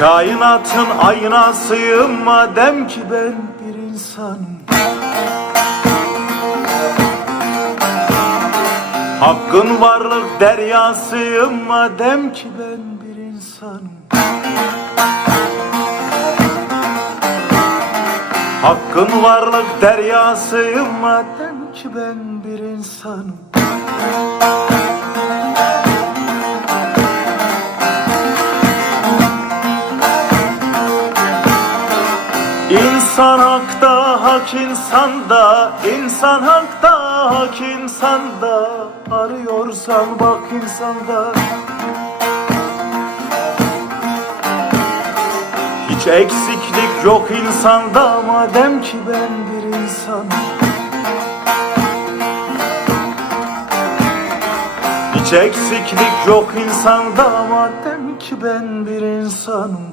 Kainatın aynasıyım madem ki ben bir insanım Hakkın varlık deryasıyım madem ki ben bir insanım Hakkın varlık deryasıyım madem ki ben bir insanım İnsan hakta hak insanda. İnsan hakta hak insanda. Arıyorsan bak insanda. Hiç eksiklik yok insanda. Madem ki ben bir insanım Hiç eksiklik yok insanda. Madem ki ben bir insanım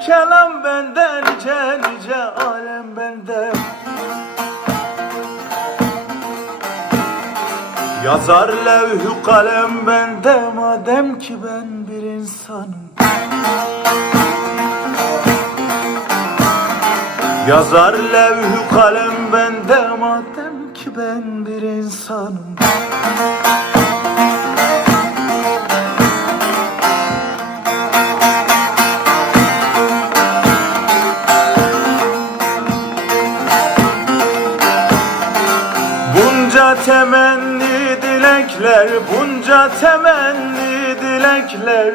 kelam bende, nice nice alem bende. Yazar levhü kalem bende, madem ki ben bir insanım. Yazar levhü kalem bende, madem ki ben bir insanım. Bunca temenni dilekler, bunca temenni dilekler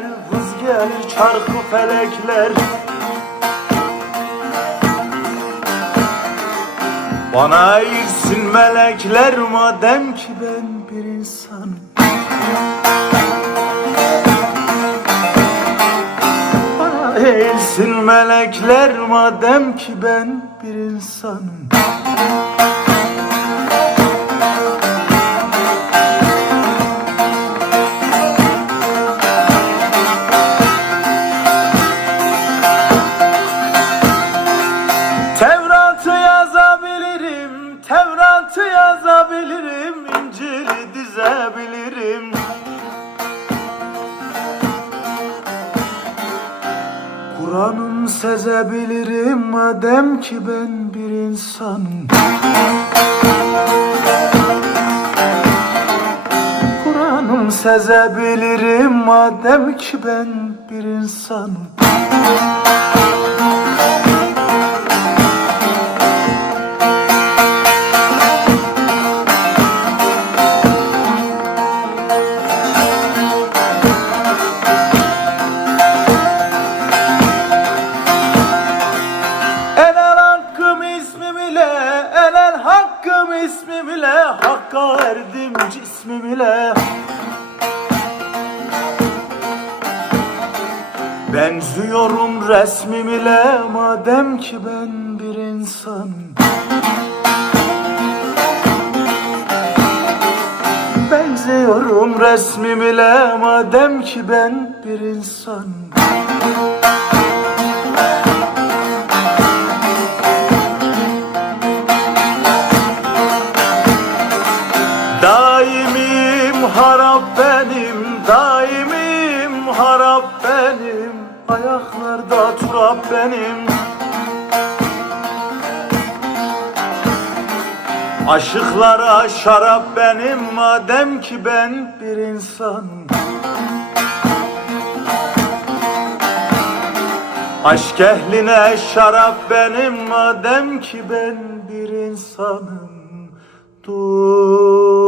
gelir çarkı felekler. Bana eğilsin melekler madem ki ben bir insanım. Bana eğilsin melekler madem ki ben bir insanım sezebilirim madem ki ben bir insanım. Kur'an'ım sezebilirim madem ki ben bir insanım. Benziyorum resmim ile, madem ki ben bir insanım. Benziyorum resmim ile, madem ki ben bir insanım. Daimim harap benim, daimim harap benim Ayaklarda turap benim. Aşıklara şarap benim madem ki ben bir insanım Aşk ehline şarap benim madem ki ben bir insanım. Dost,